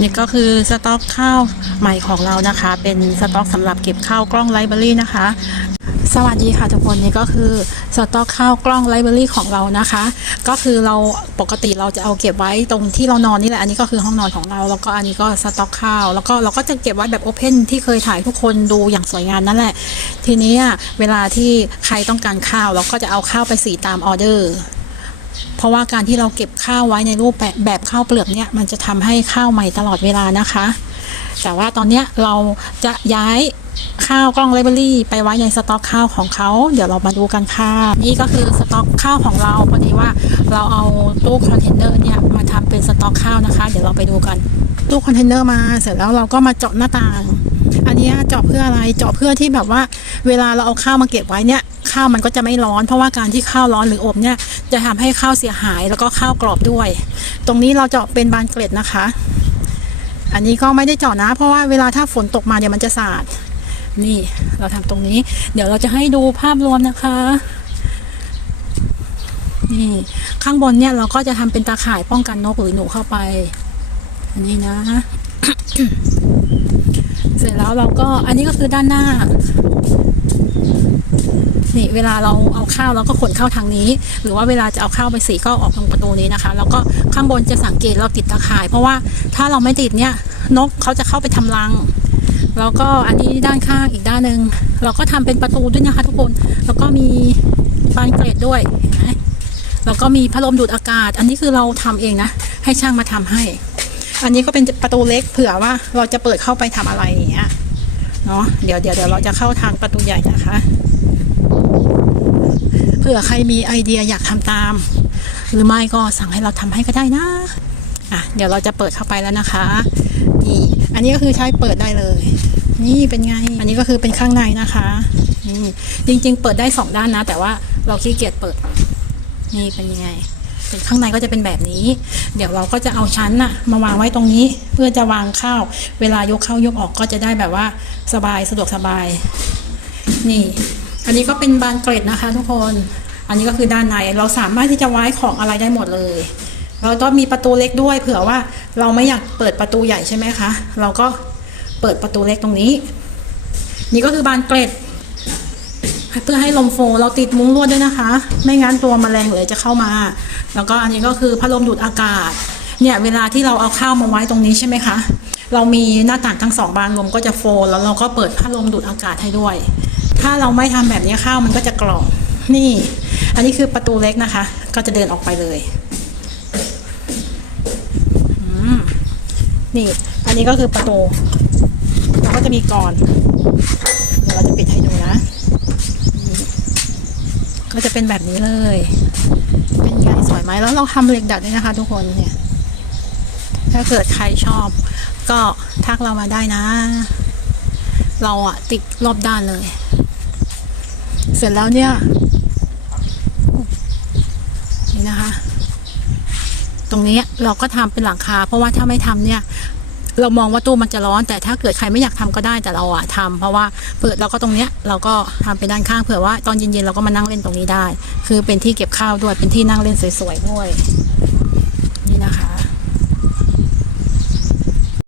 นี่ก็คือสต็อกข้าวใหม่ของเรานะคะ เป็นสต็อกสำหรับเก็บข้าวกล้องไลบรารีนะคะ สวัสดีค่ะทุกคนนี่ก็คือสต็อกข้าวกล้องไลบรารีของเรานะคะ ก็คือเราปกติเราจะเอาเก็บไว้ตรงที่เรานอนนี่แหละอันนี้ก็คือห้องนอนของเรา แล้วก็อันนี้ก็สต็อกข้าว แล้วก็เราก็จะเก็บไว้แบบโอเพนที่เคยถ่ายทุกคนดูอย่างสวยงามนั่นแหละ ทีนี้เวลาที่ใครต้องการข้าวเราก็จะเอาข้าวไปสีตามออเดอร์ เพราะว่าการที่เราเก็บข้าวไว้ในรูปแบบแบบข้าวเปลือกเนี่ยมันจะทำให้ข้าวใหม่ตลอดเวลานะคะ แต่ว่าตอนนี้เราจะย้ายข้าวกล้องไลบรารีไปไว้ในสต็อกข้าวของเขา เดี๋ยวเรามาดูกันค่ะ นี่ก็คือสต็อกข้าวของเราพอดีว่าเราเอาตู้คอนเทนเนอร์เนี่ยมาทำเป็นสต็อกข้าวนะคะ เดี๋ยวเราไปดูกันตู้คอนเทนเนอร์มาเสร็จแล้วเราก็มาเจาะหน้าต่าง อันนี้เจาะเพื่ออะไรเจาะเพื่อที่แบบว่า เวลาเราเอาข้าวมาเก็บไว้เนี่ย ข้าวมันก็จะไม่ร้อน เพราะว่าการที่ข้าวร้อนหรืออบเนี่ยจะทำให้ข้าวเสียหายแล้วก็ข้าวกรอบด้วย ตรงนี้เราจะเป็นบานเกล็ดนะคะ อันนี้ก็ไม่ได้เจาะนะ เพราะว่าเวลาถ้าฝนตกมาเดี๋ยวมันจะสาด นี่เราทำตรงนี้ เดี๋ยวเราจะให้ดูภาพรวมนะคะนี่ข้างบนเนี่ยเราก็จะทำเป็นตาข่ายป้องกันนกหรือหนูเข้าไป อันนี้นะ เสร็จแล้วเราก็อันนี้ก็คือด้านหน้า นี่เวลาเราเอาข้าวเราก็ขนเข้าทางนี้ หรือว่าเวลาจะเอาข้าวไปสีก็ออกทางประตูนี้นะคะ แล้วก็ข้างบนจะสังเกตเราติดตาข่าย เพราะว่าถ้าเราไม่ติดเนี่ยนกเขาจะเข้าไปทำรังแล้วก็อันนี้ด้านข้างอีกด้านหนึ่งเราก็ทำเป็นประตูด้วยนะคะทุกคน แล้วก็มีบานเกล็ดด้วยนไหมแล้วก็มีพัดลมดูดอากาศ อันนี้คือเราทำเองนะ ให้ช่างมาทำให้ อันนี้ก็เป็นประตูเล็กเผื่อว่าเราจะเปิดเข้าไปทำอะไรอย่างเงี้ยเนาะเดี๋ยวเดี๋ยวเดี๋ยวเราจะเข้าทางประตูใหญ่นะคะ เผื่อใครมีไอเดียอยากทำตาม หรือไม่ก็สั่งให้เราทำให้ก็ได้นะอะเดี๋ยวเราจะเปิดเข้าไปแล้วนะคะนี่อันนี้ก็คือใช้เปิดได้เลย นี่เป็นไง อันนี้ก็คือเป็นข้างในนะคะนี่จริง ๆ เปิดได้สองด้านนะ แต่ว่าเราขี้เกียจเปิด นี่เป็นยังไงเป็นข้างในก็จะเป็นแบบนี้ เดี๋ยวเราก็จะเอาชั้นน่ะ มาวางไว้ตรงนี้ เพื่อจะวางข้าว เวลายกเข้ายกออกก็จะได้แบบว่า สบายสะดวกสบาย นี่ อันนี้ก็เป็นบานเกล็ดนะคะ ทุกคน อันนี้ก็คือด้านในเราสามารถที่จะไว้ของอะไรได้หมดเลยเราต้องมีประตูเล็กด้วย เผื่อว่าเราไม่อยากเปิดประตูใหญ่ใช่ไหมคะ เราก็เปิดประตูเล็กตรงนี้ นี่ก็คือบานเกล็ด เพื่อให้ลมโฟเราติดมุ้งลวดด้วยนะคะ ไม่งั้นตัวแมลงเลยจะเข้ามา แล้วก็อันนี้ก็คือพัดลมดูดอากาศ เนี่ยเวลาที่เราเอาข้าวมาไว้ตรงนี้ใช่ไหมคะ เรามีหน้าต่างทั้งสองบานลมก็จะโฟแล้วเราก็เปิดพัดลมดูดอากาศให้ด้วย ถ้าเราไม่ทำแบบนี้ข้าวมันก็จะกรอบนี่ อันนี้คือประตูเล็กนะคะ ก็จะเดินออกไปเลยนี่ อันนี้ก็คือประตูเราก็จะมีกรอนเดี๋ยวเราจะปิดให้ดูนะก็จะเป็นแบบนี้เลย เป็นไงสวยไหมแล้วเราทำเหล็กดัดด้วยนะคะ ทุกคนเนี่ย ถ้าเกิดใครชอบ ก็ทักเรามาได้นะ เราอะติดรอบด้านเลย เสร็จแล้วเนี่ยนี่นะคะ ตรงนี้เราก็ทำเป็นหลังคา เพราะว่าถ้าไม่ทำเนี่ย เรามองว่าตู้มันจะร้อน แต่ถ้าเกิดใครไม่อยากทำก็ได้แต่เราอะทำเพราะว่าเปิดเราก็ตรงเนี้ยเราก็ทำเป็นด้านข้างเผื่อว่าตอนเย็นๆเราก็มานั่งเล่นตรงนี้ได้ คือเป็นที่เก็บข้าวด้วยเป็นที่นั่งเล่นสวยๆด้วย